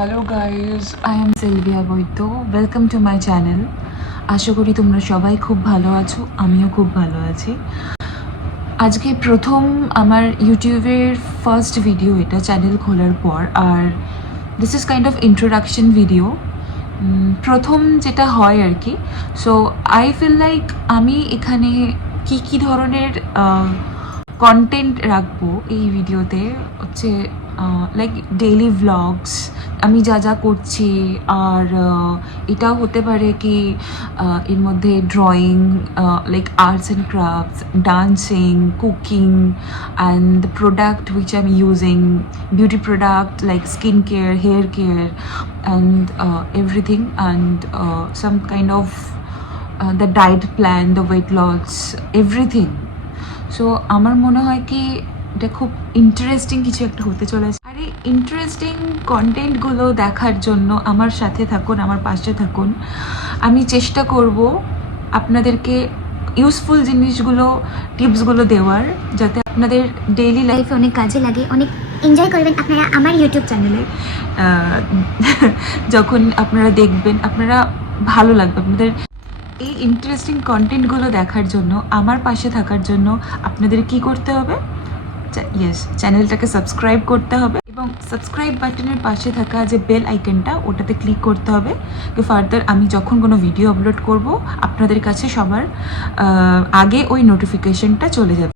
Hello guys, I am Sylvia Baidya. Welcome to my channel. আশা করি তোমরা সবাই খুব ভালো আছো, আমিও খুব ভালো আছি। আজকে প্রথম আমার ইউটিউবের ফার্স্ট ভিডিও এটা চ্যানেল খোলার পর, আর this is kind of introduction video. প্রথম যেটা হয় আর কি। সো আই ফিল লাইক আমি এখানে কি ধরনের কন্টেন্ট রাখবো এই ভিডিওতে হচ্ছে লাইক ডেইলি ভ্লগস, আমি যা করছি। আর এটাও হতে পারে কি এর মধ্যে drawing, like arts and crafts, dancing, cooking, and the product which I am using, beauty product like skin care, hair care, and everything, and some kind of the diet plan, the weight loss, everything. So আমার মনে হয় কি এটা খুব interesting কিছু একটা হতে চলেছে। আর এই ইন্টারেস্টিং কন্টেন্টগুলো দেখার জন্য আমার সাথে থাকুন, আমার পাশে থাকুন। আমি চেষ্টা করব আপনাদেরকে ইউজফুল জিনিসগুলো, টিপসগুলো দেওয়ার, যাতে আপনাদের ডেইলি লাইফে অনেক কাজে লাগে, অনেক এনজয় করবেন আপনারা আমার ইউটিউব চ্যানেলে। যখন আপনারা দেখবেন আপনারা ভালো লাগবে। আপনাদের এই ইন্টারেস্টিং কন্টেন্টগুলো দেখার জন্য, আমার পাশে থাকার জন্য আপনাদের কি করতে হবে? ইয়েস, চ্যানেলটাকে সাবস্ক্রাইব করতে হবে এবং সাবস্ক্রাইব বাটনের পাশে থাকা যে বেল আইকনটা, ওটাতে ক্লিক করতে হবে। তো ফার্দার আমি যখন কোনো ভিডিও আপলোড করব আপনাদের কাছে সবার আগে ওই নোটিফিকেশনটা চলে যাবে।